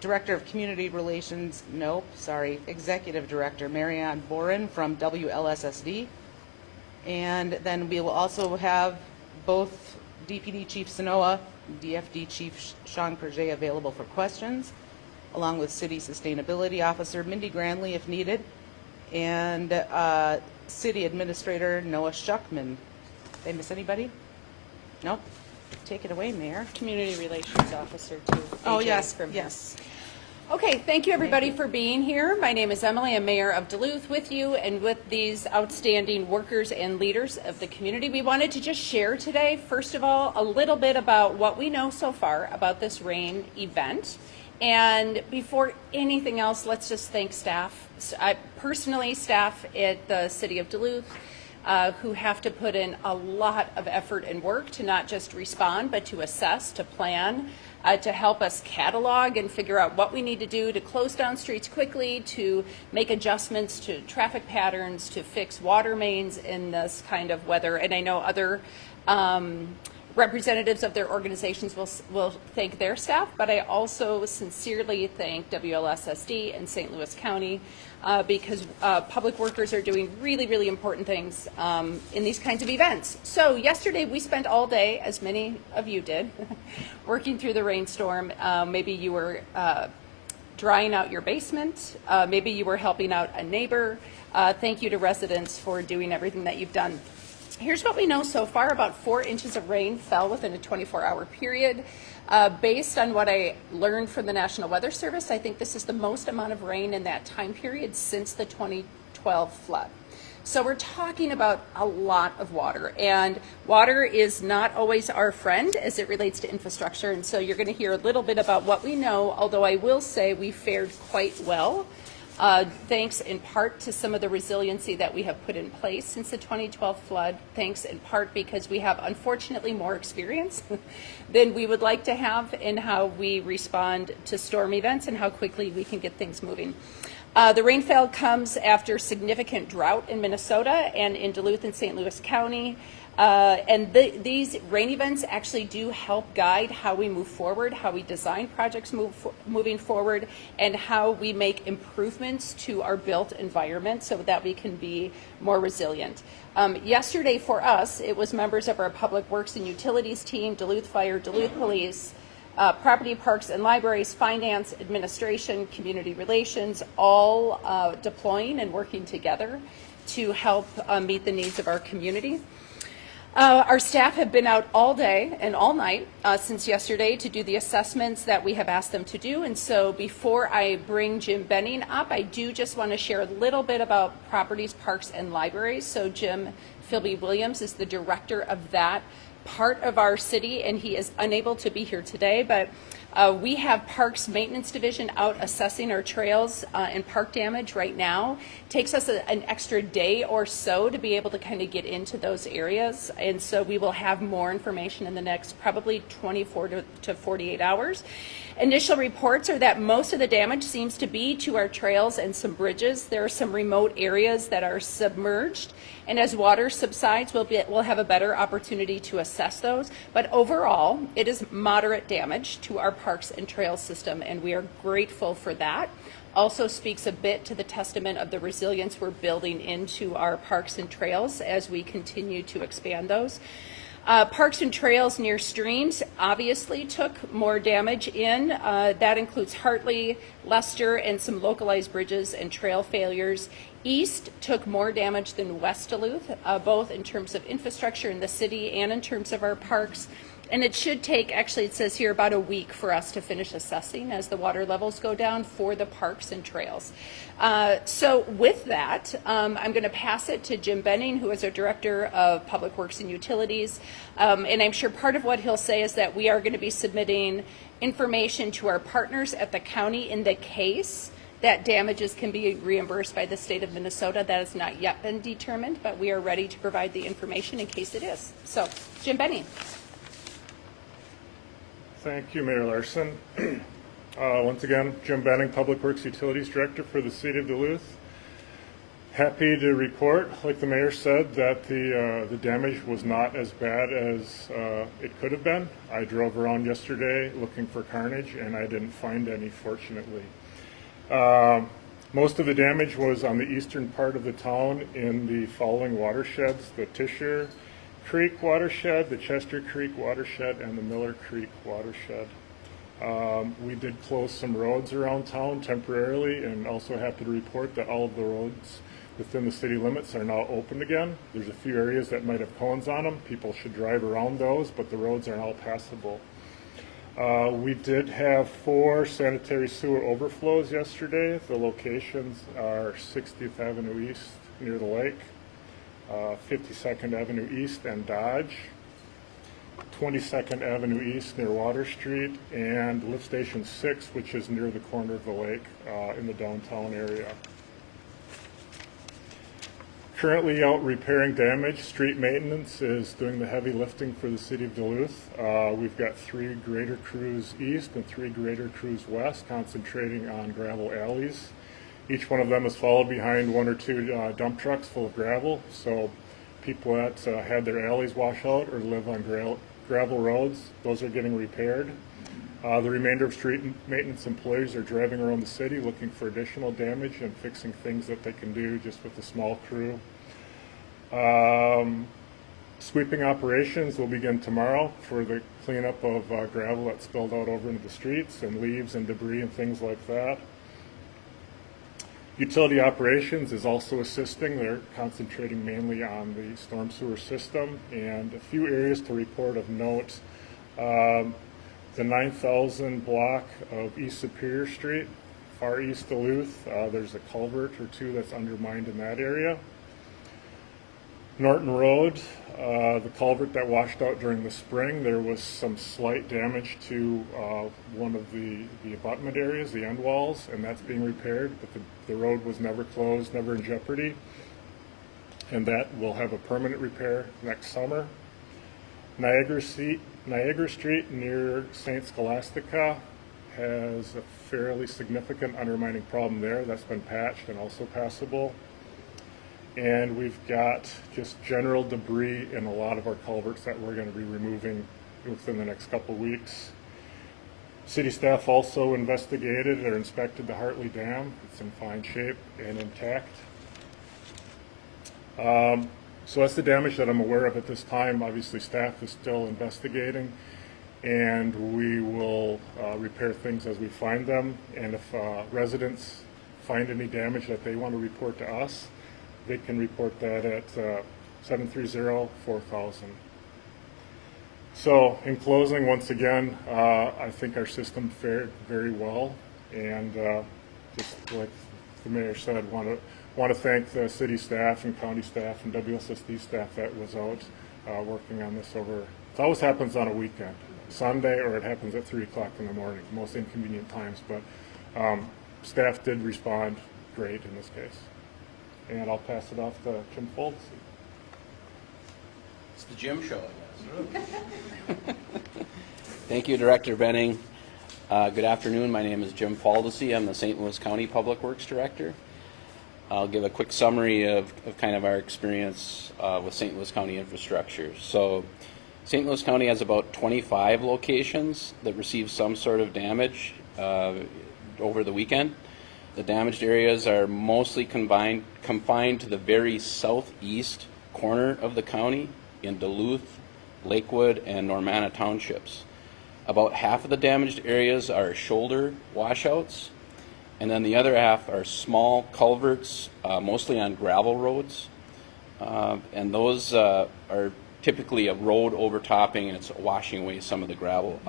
Director of Community Relations, Executive Director Marianne Boren from WLSSD. And then we will also have both DPD Chief Sanoa, DFD Chief Sean Perget available for questions, along with City Sustainability Officer Mindy Granley if needed, and City Administrator Noah Schuckman. Did I miss anybody? Nope. Take it away, Mayor. Community Relations Officer, too. Oh, AJ yes, from yes. Okay, thank you everybody for being here. My name is Emily. I'm Mayor of Duluth with you and with these outstanding workers and leaders of the community. We wanted to just share today, first of all, a little bit about what we know so far about this rain event. And before anything else, let's just thank staff. Personally, staff at the City of Duluth, who have to put in a lot of effort and work to not just respond, but to assess, to plan, to help us catalog and figure out what we need to do to close down streets quickly, to make adjustments to traffic patterns, to fix water mains in this kind of weather. And I know other representatives of their organizations will thank their staff, but I also sincerely thank WLSSD and St. Louis County because public workers are doing really, really important things in these kinds of events. So yesterday we spent all day, as many of you did, working through the rainstorm. Maybe you were drying out your basement. Maybe you were helping out a neighbor. Thank you to residents for doing everything that you've done. Here's what we know so far. About 4 inches of rain fell within a 24-hour period. Based on what I learned from the National Weather Service, I think this is the most amount of rain in that time period since the 2012 flood. So we're talking about a lot of water, and water is not always our friend as it relates to infrastructure, and so you're going to hear a little bit about what we know, although I will say we fared quite well. Thanks in part to some of the resiliency that we have put in place since the 2012 flood, thanks in part because we have unfortunately more experience than we would like to have in how we respond to storm events and how quickly we can get things moving. The rainfall comes after significant drought in Minnesota and in Duluth and St. Louis County. These rain events actually do help guide how we move forward, how we design projects moving forward, and how we make improvements to our built environment so that we can be more resilient. Yesterday for us, it was members of our Public Works and Utilities team, Duluth Fire, Duluth Police, Property, Parks and Libraries, Finance, Administration, Community Relations, all deploying and working together to help meet the needs of our community. Our staff have been out all day and all night since yesterday to do the assessments that we have asked them to do. And so before I bring Jim Benning up, I do just want to share a little bit about Properties, Parks, and Libraries. So Jim Philby-Williams is the director of that part of our city, and he is unable to be here today, but we have Parks Maintenance Division out assessing our trails and park damage right now. It takes us an extra day or so to be able to kind of get into those areas, and so we will have more information in the next probably 24 to 48 hours. Initial reports are that most of the damage seems to be to our trails and some bridges. There are some remote areas that are submerged, and as water subsides, we'll have a better opportunity to assess those. But overall, it is moderate damage to our parks and trails system, and we are grateful for that. Also speaks a bit to the testament of the resilience we're building into our parks and trails as we continue to expand those. Parks and trails near streams obviously took more damage in. That includes Hartley, Lester, and some localized bridges and trail failures. East took more damage than West Duluth, both in terms of infrastructure in the city and in terms of our parks. And it should take, actually it says here, about a week for us to finish assessing as the water levels go down for the parks and trails. So with that, I'm going to pass it to Jim Benning, who is our Director of Public Works and Utilities. And I'm sure part of what he'll say is that we are going to be submitting information to our partners at the county in the case that damages can be reimbursed by the state of Minnesota. That has not yet been determined, but we are ready to provide the information in case it is. So, Jim Benning. Thank you, Mayor Larson. Once again, Jim Benning, Public Works Utilities Director for the City of Duluth. Happy to report, like the mayor said, that the damage was not as bad as it could have been. I drove around yesterday looking for carnage, and I didn't find any, fortunately. Most of the damage was on the eastern part of the town in the following watersheds: the Tisher Creek watershed, the Chester Creek watershed, and the Miller Creek watershed. We did close some roads around town temporarily, and also happy to report that all of the roads within the city limits are now open again. There's a few areas that might have cones on them. People should drive around those, but the roads are now passable. We did have 4 sanitary sewer overflows yesterday. The locations are 60th Avenue East near the lake, 52nd Avenue East and Dodge, 22nd Avenue East near Water Street, and Lift Station 6, which is near the corner of the lake in the downtown area. Currently out repairing damage. Street maintenance is doing the heavy lifting for the city of Duluth. We've got 3 grader crews east and 3 grader crews west, concentrating on gravel alleys. Each one of them is followed behind 1 or 2 dump trucks full of gravel. So people that had their alleys wash out or live on gravel roads, those are getting repaired. The remainder of street maintenance employees are driving around the city looking for additional damage and fixing things that they can do just with a small crew. Sweeping operations will begin tomorrow for the cleanup of gravel that spilled out over into the streets and leaves and debris and things like that. Utility operations is also assisting. They're concentrating mainly on the storm sewer system, and a few areas to report of note. The 9,000 block of East Superior Street, far east Duluth, there's a culvert or 2 that's undermined in that area. Norton Road, the culvert that washed out during the spring, there was some slight damage to one of the abutment areas, the end walls, and that's being repaired, but the road was never closed, never in jeopardy, and that will have a permanent repair next summer. Niagara Street near St. Scholastica has a fairly significant undermining problem there. That's been patched and also passable. And we've got just general debris in a lot of our culverts that we're going to be removing within the next couple of weeks. City staff also investigated or inspected the Hartley Dam. It's in fine shape and intact. So that's the damage that I'm aware of at this time. Obviously, staff is still investigating, and we will repair things as we find them. And if residents find any damage that they want to report to us, they can report that at 730-4000. So in closing, once again, I think our system fared very well, and just like the mayor said, want to thank the city staff and county staff and WSSD staff that was out working on this over. It always happens on a weekend, Sunday, or it happens at 3 o'clock in the morning, most inconvenient times, but staff did respond great in this case. And I'll pass it off to Jim Fold. It's the Jim show, I guess. Thank you, Director Benning. Good afternoon. My name is Jim Faldesy. I'm the St. Louis County Public Works Director. I'll give a quick summary of kind of our experience with St. Louis County infrastructure. So St. Louis County has about 25 locations that received some sort of damage over the weekend. The damaged areas are mostly confined to the very southeast corner of the county in Duluth, Lakewood, and Normanna townships. About half of the damaged areas are shoulder washouts, and then the other half are small culverts, mostly on gravel roads. And those are typically a road overtopping, and it's washing away some of the gravel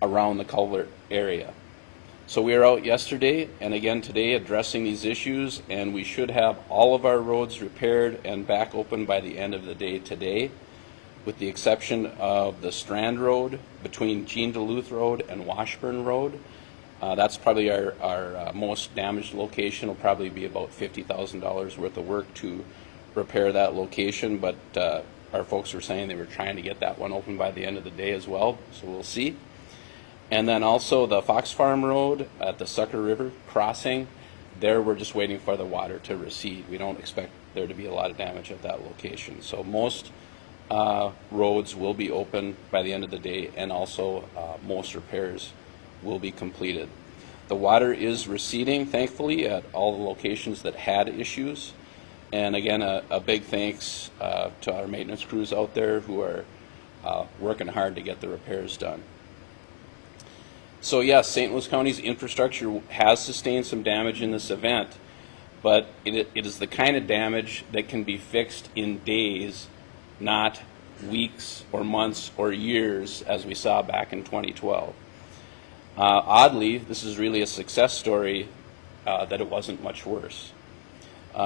around the culvert area. So we were out yesterday and again today addressing these issues, and we should have all of our roads repaired and back open by the end of the day today, with the exception of the Strand Road between Jean Duluth Road and Washburn Road. That's probably our most damaged location. Will probably be about $50,000 worth of work to repair that location, but our folks were saying they were trying to get that one open by the end of the day as well, so we'll see. And then also the Fox Farm Road at the Sucker River crossing. There we're just waiting for the water to recede. We don't expect there to be a lot of damage at that location. So most roads will be open by the end of the day, and also most repairs will be completed. The water is receding, thankfully, at all the locations that had issues. And again, a big thanks to our maintenance crews out there who are working hard to get the repairs done. So yes, St. Louis County's infrastructure has sustained some damage in this event, but it is the kind of damage that can be fixed in days, not weeks or months or years, as we saw back in 2012. Oddly, this is really a success story that it wasn't much worse.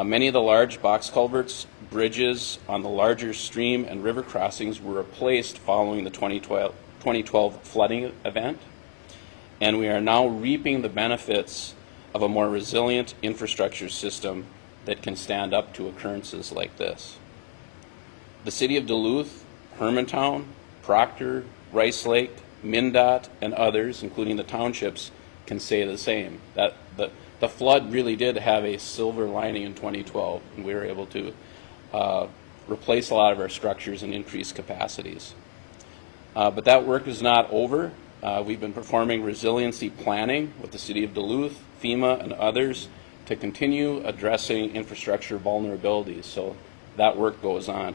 Many of the large box culverts, bridges on the larger stream and river crossings were replaced following the 2012 flooding event, and we are now reaping the benefits of a more resilient infrastructure system that can stand up to occurrences like this. The city of Duluth, Hermantown, Proctor, Rice Lake, MnDOT, and others, including the townships, can say the same. That the flood really did have a silver lining in 2012, and we were able to replace a lot of our structures and increase capacities. But that work is not over. We've been performing resiliency planning with the city of Duluth, FEMA, and others to continue addressing infrastructure vulnerabilities. So that work goes on.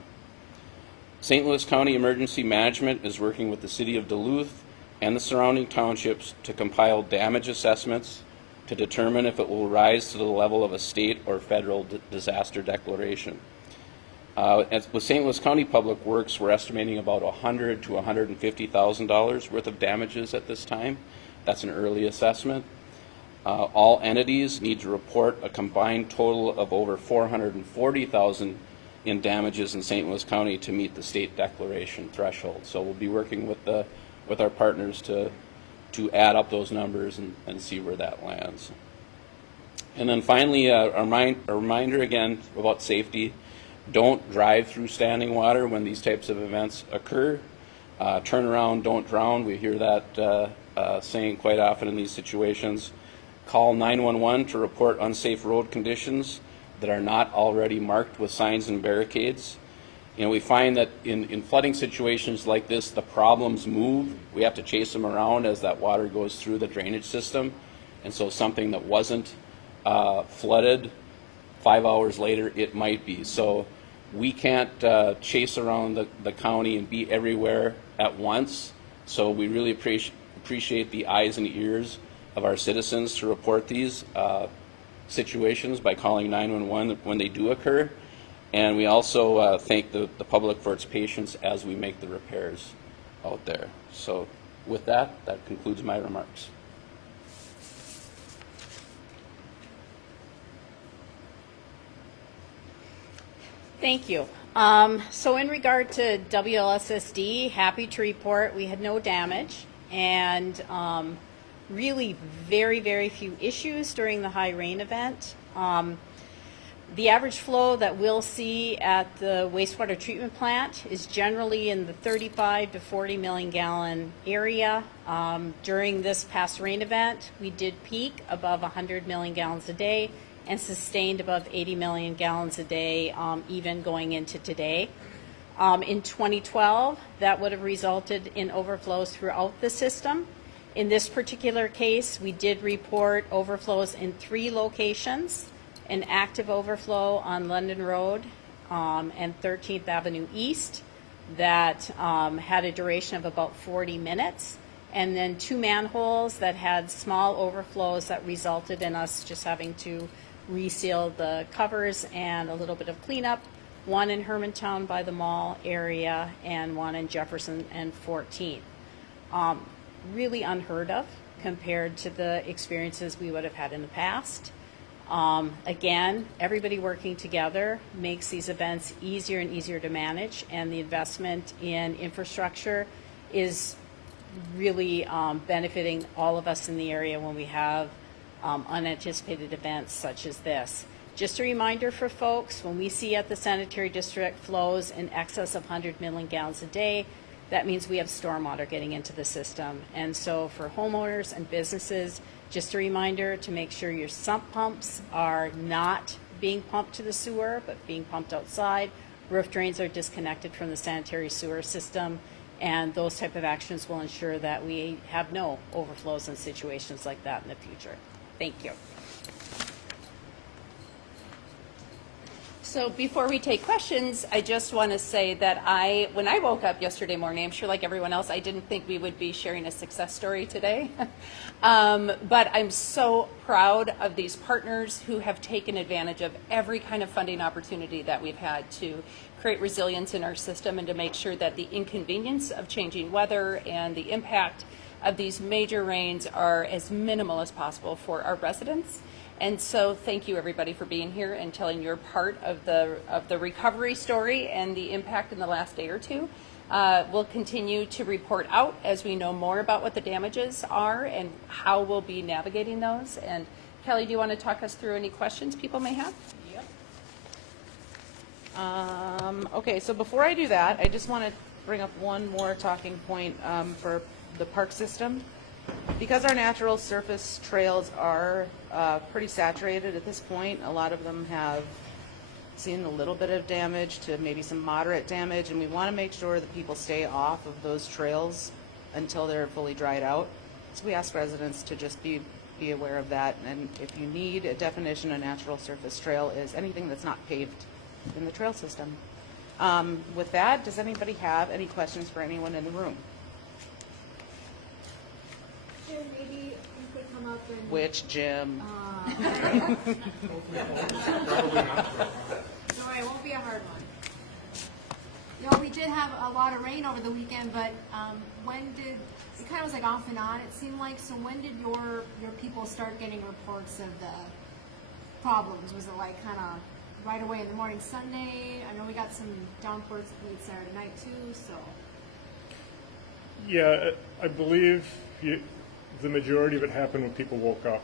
St. Louis County Emergency Management is working with the city of Duluth and the surrounding townships to compile damage assessments to determine if it will rise to the level of a state or federal disaster declaration. With St. Louis County Public Works, we're estimating about $100,000 to $150,000 worth of damages at this time. That's an early assessment. All entities need to report a combined total of over $440,000 in damages in St. Louis County to meet the state declaration threshold. So we'll be working with our partners to add up those numbers and see where that lands. And then finally, a reminder again about safety. Don't drive through standing water when these types of events occur. Turn around, don't drown. We hear that saying quite often in these situations. Call 911 to report unsafe road conditions that are not already marked with signs and barricades. You know, we find that in flooding situations like this, the problems move. We have to chase them around as that water goes through the drainage system. And so something that wasn't flooded, 5 hours later, it might be. So we can't chase around the county and be everywhere at once. So we really appreciate the eyes and ears of our citizens to report these situations by calling 911 when they do occur. And we also thank the public for its patience as we make the repairs out there. So with that concludes my remarks. Thank you. So in regard to WLSSD, happy to report we had no damage and really very, very few issues during the high rain event. The average flow that we'll see at the wastewater treatment plant is generally in the 35 to 40 million gallon area. During this past rain event, we did peak above 100 million gallons a day and sustained above 80 million gallons a day, even going into today. In 2012, that would have resulted in overflows throughout the system. In this particular case, we did report overflows in 3 locations. An active overflow on London Road and 13th Avenue East that had a duration of about 40 minutes, and then 2 manholes that had small overflows that resulted in us just having to reseal the covers and a little bit of cleanup, one in Hermantown by the mall area and one in Jefferson and 14th. Really unheard of compared to the experiences we would have had in the past. Again, everybody working together makes these events easier and easier to manage, and the investment in infrastructure is really benefiting all of us in the area when we have unanticipated events such as this. Just a reminder for folks, when we see at the Sanitary District flows in excess of 100 million gallons a day, that means we have stormwater getting into the system. And so for homeowners and businesses, Just a reminder to make sure your sump pumps are not being pumped to the sewer, but being pumped outside. Roof drains are disconnected from the sanitary sewer system, and those type of actions will ensure that we have no overflows in situations like that in the future. Thank you. So before we take questions, I just want to say that when I woke up yesterday morning, I'm sure like everyone else, I didn't think we would be sharing a success story today. But I'm so proud of these partners who have taken advantage of every kind of funding opportunity that we've had to create resilience in our system and to make sure that the inconvenience of changing weather and the impact of these major rains are as minimal as possible for our residents. And so thank you everybody for being here and telling your part of the recovery story and the impact in the last day or two. We'll continue to report out as we know more about what the damages are and how we'll be navigating those. And Kelly, do you want to talk us through any questions people may have? Yep. Okay, so before I do that, I just want to bring up one more talking point for the park system. Because our natural surface trails are pretty saturated at this point, a lot of them have seen a little bit of damage to maybe some moderate damage, and we want to make sure that people stay off of those trails until they're fully dried out. So we ask residents to just be aware of that, and if you need a definition, a natural surface trail is anything that's not paved in the trail system. With that, does anybody have any questions for anyone in the room? Jim, maybe you could come up and... Which Jim? Don't worry, it won't be a hard one. You know, we did have a lot of rain over the weekend, but when did, it kind of was like off and on, it seemed like, so when did your people start getting reports of the problems? Was it like kind of right away in the morning Sunday? I know we got some downpours late Saturday night too, so. Yeah, I believe the majority of it happened when people woke up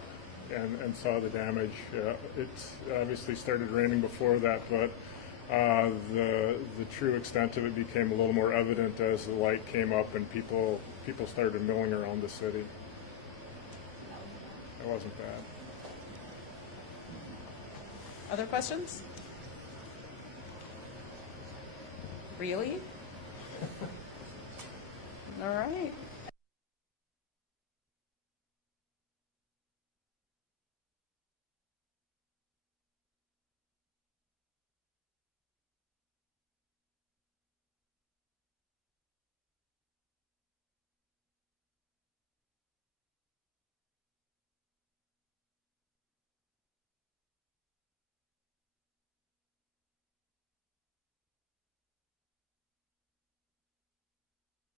and saw the damage. It's obviously started raining before that, but the true extent of it became a little more evident as the light came up and people started milling around the city. It wasn't bad. Other questions? Really? All right.